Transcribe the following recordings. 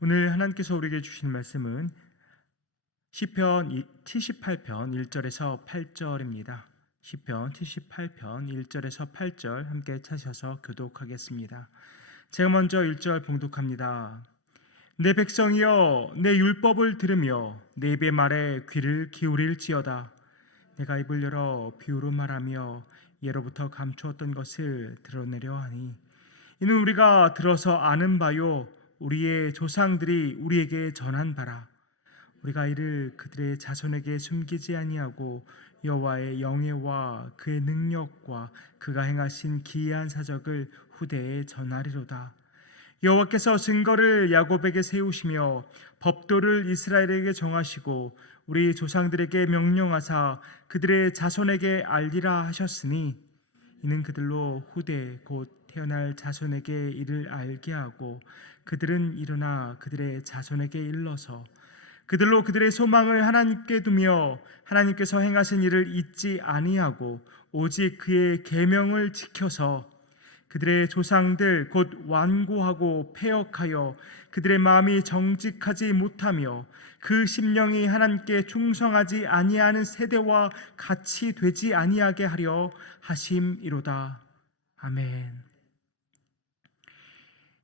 오늘 하나님께서 우리에게 주신 말씀은 시편 78편 1절에서 8절입니다. 시편 78편 1절에서 8절 함께 찾아서 교독하겠습니다. 제가 먼저 1절 봉독합니다. 내 백성이여 내 율법을 들으며 내 입의 말에 귀를 기울일지어다. 내가 입을 열어 비유로 말하며 예로부터 감추었던 것을 드러내려 하니 이는 우리가 들어서 아는 바요 우리의 조상들이 우리에게 전한 바라. 우리가 이를 그들의 자손에게 숨기지 아니하고 여호와의 영예와 그의 능력과 그가 행하신 기이한 사적을 후대에 전하리로다. 여호와께서 증거를 야곱에게 세우시며 법도를 이스라엘에게 정하시고 우리 조상들에게 명령하사 그들의 자손에게 알리라 하셨으니 이는 그들로 후대 곧 태어날 자손에게 이를 알게 하고 그들은 일어나 그들의 자손에게 일러서 그들로 그들의 소망을 하나님께 두며 하나님께서 행하신 일을 잊지 아니하고 오직 그의 계명을 지켜서 그들의 조상들 곧 완고하고 패역하여 그들의 마음이 정직하지 못하며 그 심령이 하나님께 충성하지 아니하는 세대와 같이 되지 아니하게 하려 하심이로다. 아멘.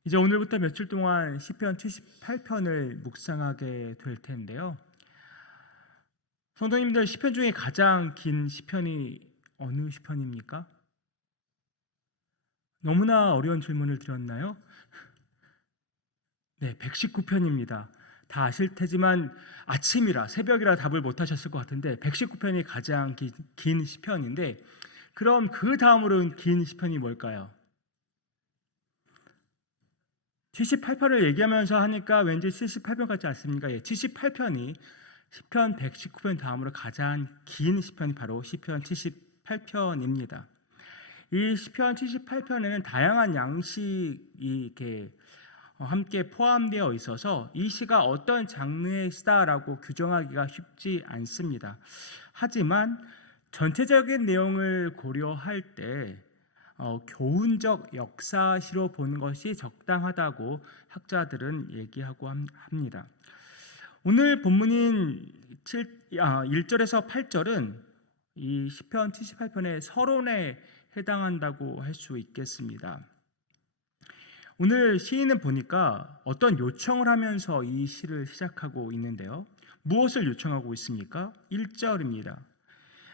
이제 오늘부터 며칠 동안 시편 78편을 묵상하게 될 텐데요. 성도님들, 시편 중에 가장 긴 시편이 어느 시편입니까? 너무나 어려운 질문을 드렸나요? 네, 119편입니다. 다 아실 테지만 아침이라 새벽이라 답을 못 하셨을 것 같은데 119편이 가장 긴 시편인데, 그럼 그 다음으로 긴 시편이 뭘까요? 78편을 얘기하면서 하니까 왠지 78편 같지 않습니까? 예, 78편이 시편 119편 다음으로 가장 긴 시편이 바로 시편 78편입니다. 이 시편 78편에는 다양한 양식이 이렇게 함께 포함되어 있어서 이 시가 어떤 장르의 시다라고 규정하기가 쉽지 않습니다. 하지만 전체적인 내용을 고려할 때 교훈적 역사시로 보는 것이 적당하다고 학자들은 얘기하고 합니다. 오늘 본문인 1절에서 8절은 이 시편 78편의 서론에 해당한다고 할 수 있겠습니다. 오늘 시인은 보니까 어떤 요청을 하면서 이 시를 시작하고 있는데요. 무엇을 요청하고 있습니까? 1절입니다.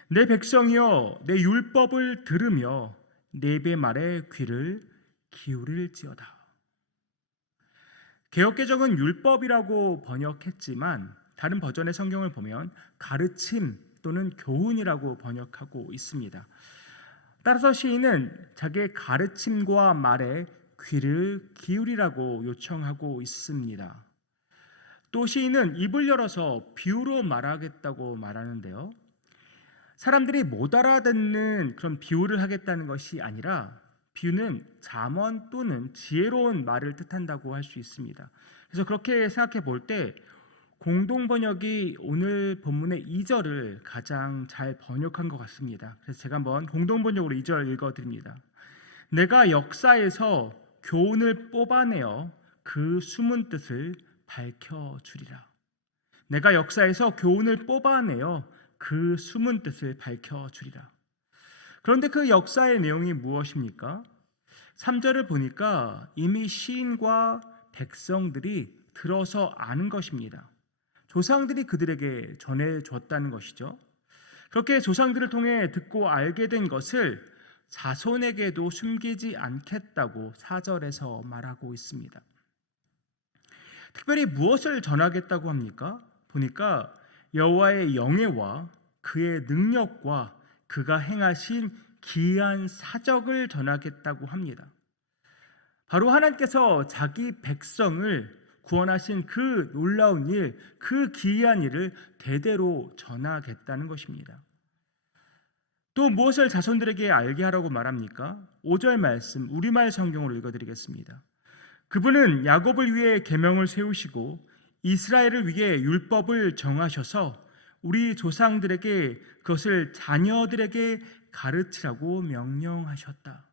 내 백성이여 내 율법을 들으며 내 입의 말에 귀를 기울일지어다. 개역개정은 율법이라고 번역했지만 다른 버전의 성경을 보면 가르침 또는 교훈이라고 번역하고 있습니다. 따라서 시인은 자기의 가르침과 말에 귀를 기울이라고 요청하고 있습니다. 또 시인은 입을 열어서 비유로 말하겠다고 말하는데요. 사람들이 못 알아듣는 그런 비유를 하겠다는 것이 아니라 비유는 잠언 또는 지혜로운 말을 뜻한다고 할 수 있습니다. 그래서 그렇게 생각해 볼 때 공동 번역이 오늘 본문의 2절을 가장 잘 번역한 것 같습니다. 그래서 제가 한번 공동 번역으로 2절 읽어드립니다. 내가 역사에서 교훈을 뽑아내어 그 숨은 뜻을 밝혀주리라. 내가 역사에서 교훈을 뽑아내어 그 숨은 뜻을 밝혀주리라. 그런데 그 역사의 내용이 무엇입니까? 3절을 보니까 이미 시인과 백성들이 들어서 아는 것입니다. 조상들이 그들에게 전해줬다는 것이죠. 그렇게 조상들을 통해 듣고 알게 된 것을 자손에게도 숨기지 않겠다고 4절에서 말하고 있습니다. 특별히 무엇을 전하겠다고 합니까? 보니까 여호와의 영예와 그의 능력과 그가 행하신 기이한 사적을 전하겠다고 합니다. 바로 하나님께서 자기 백성을 구원하신 그 놀라운 일, 그 기이한 일을 대대로 전하겠다는 것입니다. 또 무엇을 자손들에게 알게 하라고 말합니까? 5절 말씀 우리말 성경으로 읽어드리겠습니다. 그분은 야곱을 위해 계명을 세우시고 이스라엘을 위해 율법을 정하셔서 우리 조상들에게 그것을 자녀들에게 가르치라고 명령하셨다.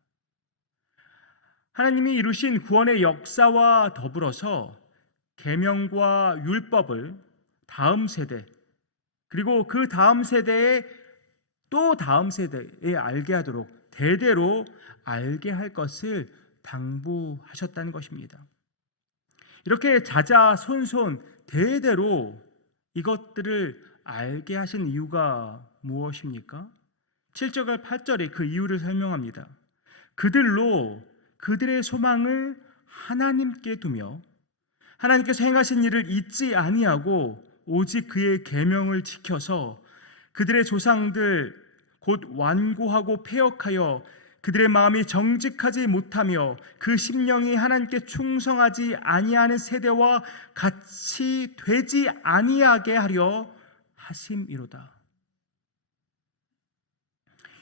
하나님이 이루신 구원의 역사와 더불어서 계명과 율법을 다음 세대, 그리고 그 다음 세대에 또 다음 세대에 알게 하도록 대대로 알게 할 것을 당부하셨다는 것입니다. 이렇게 자자손손 대대로 이것들을 알게 하신 이유가 무엇입니까? 7절과 8절에 그 이유를 설명합니다. 그들로 그들의 소망을 하나님께 두며 하나님께서 행하신 일을 잊지 아니하고 오직 그의 계명을 지켜서 그들의 조상들 곧 완고하고 패역하여 그들의 마음이 정직하지 못하며 그 심령이 하나님께 충성하지 아니하는 세대와 같이 되지 아니하게 하려 하심이로다.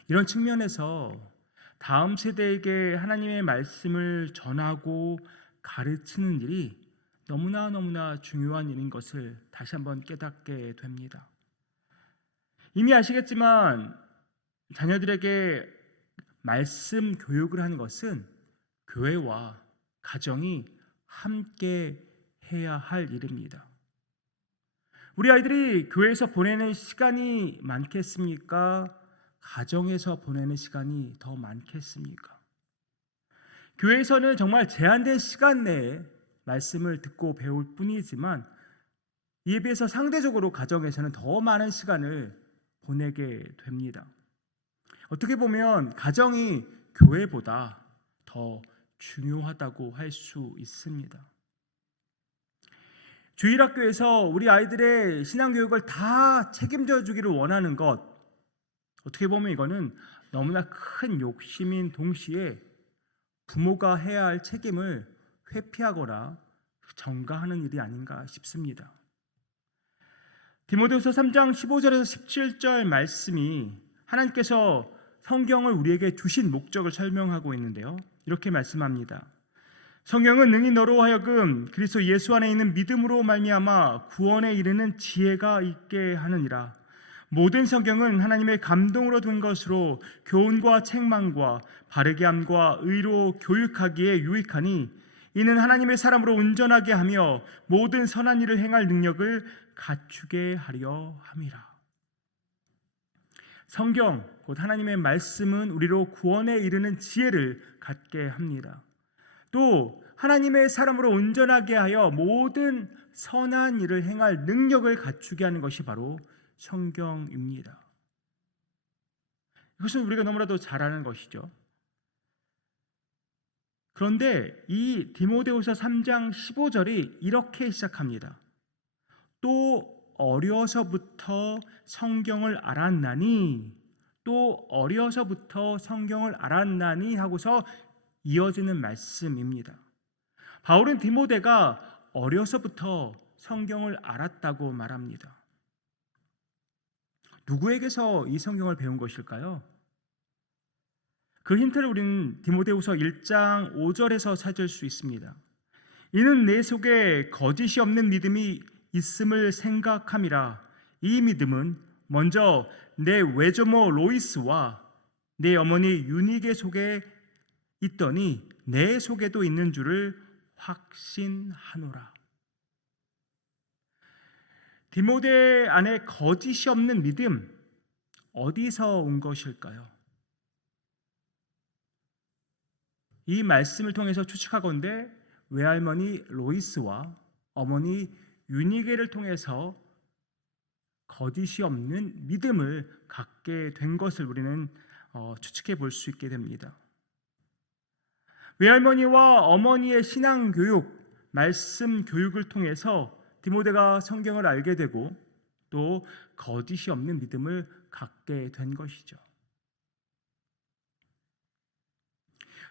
이런 측면에서 다음 세대에게 하나님의 말씀을 전하고 가르치는 일이 너무나 중요한 일인 것을 다시 한번 깨닫게 됩니다. 이미 아시겠지만 자녀들에게 말씀 교육을 하는 것은 교회와 가정이 함께 해야 할 일입니다. 우리 아이들이 교회에서 보내는 시간이 많겠습니까? 가정에서 보내는 시간이 더 많겠습니까? 교회에서는 정말 제한된 시간 내에 말씀을 듣고 배울 뿐이지만 이에 비해서 상대적으로 가정에서는 더 많은 시간을 보내게 됩니다. 어떻게 보면 가정이 교회보다 더 중요하다고 할 수 있습니다. 주일학교에서 우리 아이들의 신앙교육을 다 책임져 주기를 원하는 것, 어떻게 보면 이거는 너무나 큰 욕심인 동시에 부모가 해야 할 책임을 회피하거나 전가하는 일이 아닌가 싶습니다. 디모데후서 3장 15절에서 17절 말씀이 하나님께서 성경을 우리에게 주신 목적을 설명하고 있는데요. 이렇게 말씀합니다. 성경은 능히 너로 하여금 그리스도 예수 안에 있는 믿음으로 말미암아 구원에 이르는 지혜가 있게 하느니라. 모든 성경은 하나님의 감동으로 든 것으로 교훈과 책망과 바르게 함과 의로 교육하기에 유익하니 이는 하나님의 사람으로 온전하게 하며 모든 선한 일을 행할 능력을 갖추게 하려 함이라. 성경 곧 하나님의 말씀은 우리로 구원에 이르는 지혜를 갖게 합니다. 또 하나님의 사람으로 온전하게 하여 모든 선한 일을 행할 능력을 갖추게 하는 것이 바로 성경입니다. 이것은 우리가 너무나도 잘 아는 것이죠. 그런데 이 디모데후서 3장 15절이 이렇게 시작합니다. 또 어려서부터 성경을 알았나니, 또 어려서부터 성경을 알았나니 하고서 이어지는 말씀입니다. 바울은 디모데가 어려서부터 성경을 알았다고 말합니다. 누구에게서 이 성경을 배운 것일까요? 그 힌트를 우리는 디모데후서 1장 5절에서 찾을 수 있습니다. 이는 내 속에 거짓이 없는 믿음이 있음을 생각함이라. 이 믿음은 먼저 내 외조모 로이스와 내 어머니 유니게 속에 있더니 내 속에도 있는 줄을 확신하노라. 디모데 안에 거짓이 없는 믿음, 어디서 온 것일까요? 이 말씀을 통해서 추측하건대 외할머니 로이스와 어머니 유니게를 통해서 거짓이 없는 믿음을 갖게 된 것을 우리는 추측해 볼 수 있게 됩니다. 외할머니와 어머니의 신앙 교육, 말씀 교육을 통해서 디모데가 성경을 알게 되고 또 거짓이 없는 믿음을 갖게 된 것이죠.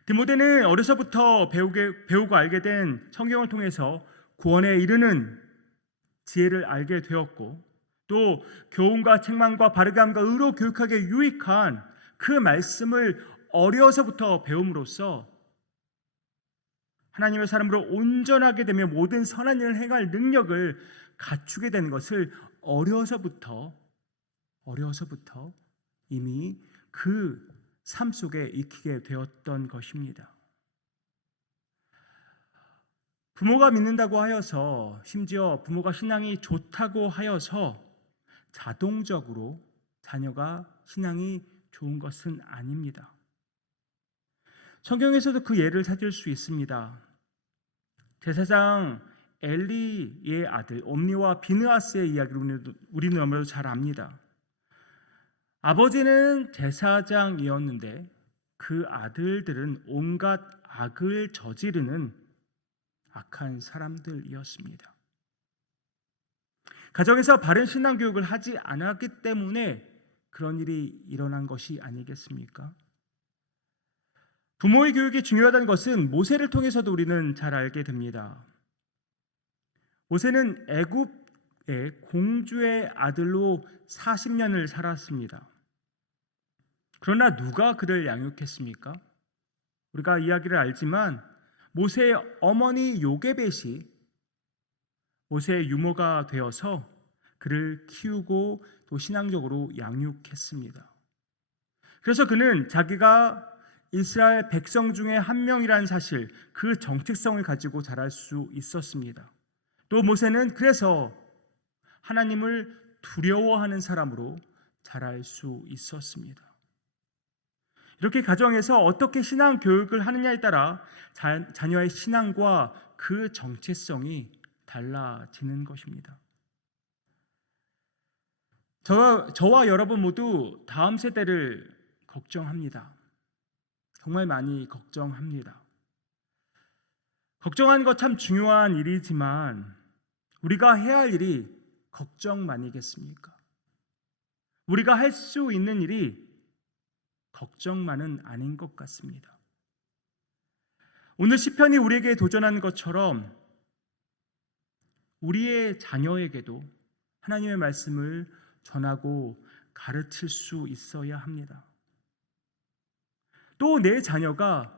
디모데는 어려서부터 배우고 알게 된 성경을 통해서 구원에 이르는 지혜를 알게 되었고 또 교훈과 책망과 바르게 함과 의로 교육하기에 유익한 그 말씀을 어려서부터 배움으로써 하나님의 사람으로 온전하게 되며 모든 선한 일을 행할 능력을 갖추게 되는 것을 어려서부터 이미 그 삶 속에 익히게 되었던 것입니다. 부모가 믿는다고 하여서, 심지어 부모가 신앙이 좋다고 하여서 자동적으로 자녀가 신앙이 좋은 것은 아닙니다. 성경에서도 그 예를 찾을 수 있습니다. 제사장 엘리의 아들 옴니와 비느하스의 이야기를 우리는 너무나도 잘 압니다. 아버지는 제사장이었는데 그 아들들은 온갖 악을 저지르는 악한 사람들이었습니다. 가정에서 바른 신앙 교육을 하지 않았기 때문에 그런 일이 일어난 것이 아니겠습니까? 부모의 교육이 중요하다는 것은 모세를 통해서도 우리는 잘 알게 됩니다. 모세는 애굽의 공주의 아들로 40년을 살았습니다. 그러나 누가 그를 양육했습니까? 우리가 이야기를 알지만 모세의 어머니 요게벳이 모세의 유모가 되어서 그를 키우고 또 신앙적으로 양육했습니다. 그래서 그는 자기가 이스라엘 백성 중에 한 명이라는 사실, 그 정체성을 가지고 자랄 수 있었습니다. 또 모세는 그래서 하나님을 두려워하는 사람으로 자랄 수 있었습니다. 이렇게 가정에서 어떻게 신앙 교육을 하느냐에 따라 자녀의 신앙과 그 정체성이 달라지는 것입니다. 저와 여러분 모두 다음 세대를 걱정합니다. 정말 많이 걱정합니다. 걱정하는 것 참 중요한 일이지만 우리가 해야 할 일이 걱정만이겠습니까? 우리가 할 수 있는 일이 걱정만은 아닌 것 같습니다. 오늘 시편이 우리에게 도전하는 것처럼 우리의 자녀에게도 하나님의 말씀을 전하고 가르칠 수 있어야 합니다. 또 내 자녀가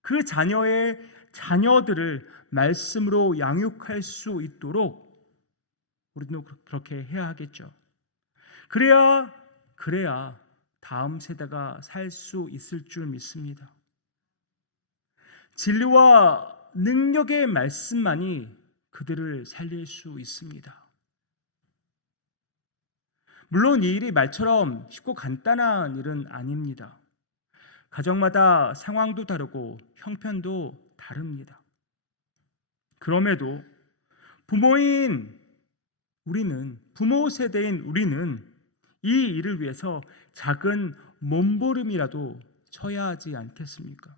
그 자녀의 자녀들을 말씀으로 양육할 수 있도록 우리도 그렇게 해야 하겠죠. 그래야 다음 세대가 살 수 있을 줄 믿습니다. 진리와 능력의 말씀만이 그들을 살릴 수 있습니다. 물론 이 일이 말처럼 쉽고 간단한 일은 아닙니다. 가정마다 상황도 다르고 형편도 다릅니다. 그럼에도 부모인 우리는, 부모 세대인 우리는 이 일을 위해서 작은 몸부림이라도 쳐야 하지 않겠습니까?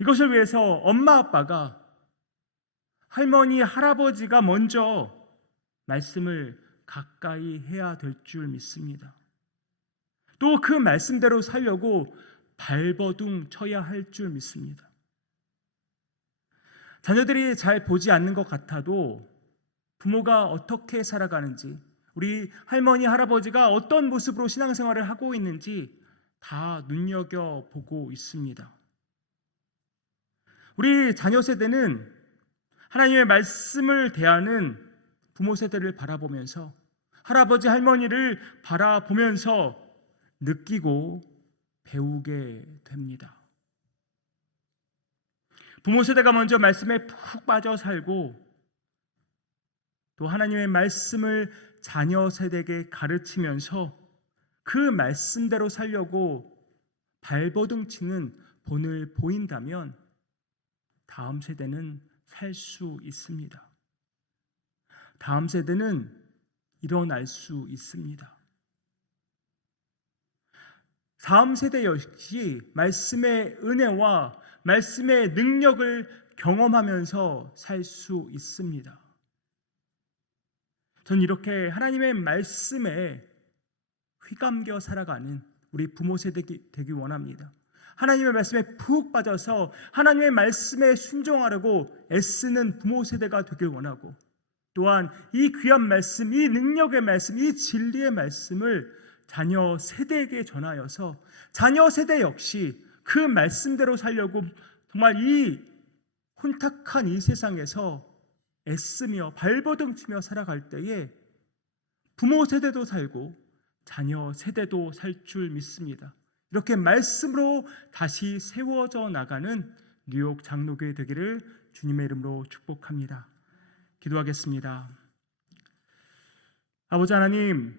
이것을 위해서 엄마 아빠가, 할머니 할아버지가 먼저 말씀을 가까이 해야 될 줄 믿습니다. 또 그 말씀대로 살려고 발버둥 쳐야 할 줄 믿습니다. 자녀들이 잘 보지 않는 것 같아도 부모가 어떻게 살아가는지, 우리 할머니 할아버지가 어떤 모습으로 신앙생활을 하고 있는지 다 눈여겨보고 있습니다. 우리 자녀 세대는 하나님의 말씀을 대하는 부모 세대를 바라보면서, 할아버지 할머니를 바라보면서 느끼고 배우게 됩니다. 부모 세대가 먼저 말씀에 푹 빠져 살고 또 하나님의 말씀을 자녀 세대에게 가르치면서 그 말씀대로 살려고 발버둥 치는 본을 보인다면 다음 세대는 살 수 있습니다. 다음 세대는 일어날 수 있습니다. 다음 세대 역시 말씀의 은혜와 말씀의 능력을 경험하면서 살 수 있습니다. 저는 이렇게 하나님의 말씀에 휘감겨 살아가는 우리 부모 세대 되기 원합니다. 하나님의 말씀에 푹 빠져서 하나님의 말씀에 순종하려고 애쓰는 부모 세대가 되길 원하고, 또한 이 귀한 말씀, 이 능력의 말씀, 이 진리의 말씀을 자녀 세대에게 전하여서 자녀 세대 역시 그 말씀대로 살려고 정말 이 혼탁한 이 세상에서 애쓰며 발버둥 치며 살아갈 때에 부모 세대도 살고 자녀 세대도 살 줄 믿습니다. 이렇게 말씀으로 다시 세워져 나가는 뉴욕 장로교회 되기를 주님의 이름으로 축복합니다. 기도하겠습니다. 아버지 하나님,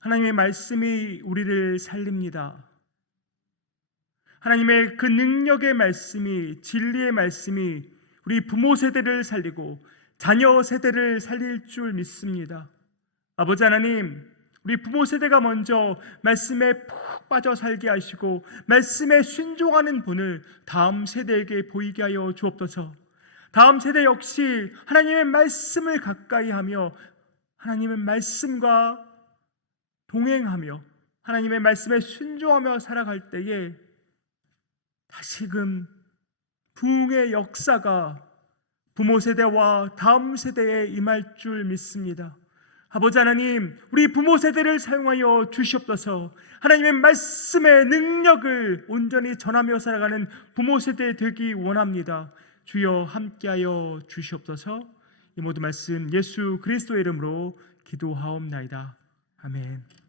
하나님의 말씀이 우리를 살립니다. 하나님의 그 능력의 말씀이, 진리의 말씀이 우리 부모 세대를 살리고 자녀 세대를 살릴 줄 믿습니다. 아버지 하나님, 우리 부모 세대가 먼저 말씀에 푹 빠져 살게 하시고 말씀에 순종하는 분을 다음 세대에게 보이게 하여 주옵소서. 다음 세대 역시 하나님의 말씀을 가까이 하며 하나님의 말씀과 동행하며 하나님의 말씀에 순종하며 살아갈 때에 다시금 부흥의 역사가 부모 세대와 다음 세대에 임할 줄 믿습니다. 아버지 하나님, 우리 부모 세대를 사용하여 주시옵소서. 하나님의 말씀의 능력을 온전히 전하며 살아가는 부모 세대 되기 원합니다. 주여 함께하여 주시옵소서. 이 모든 말씀 예수 그리스도의 이름으로 기도하옵나이다. 아멘.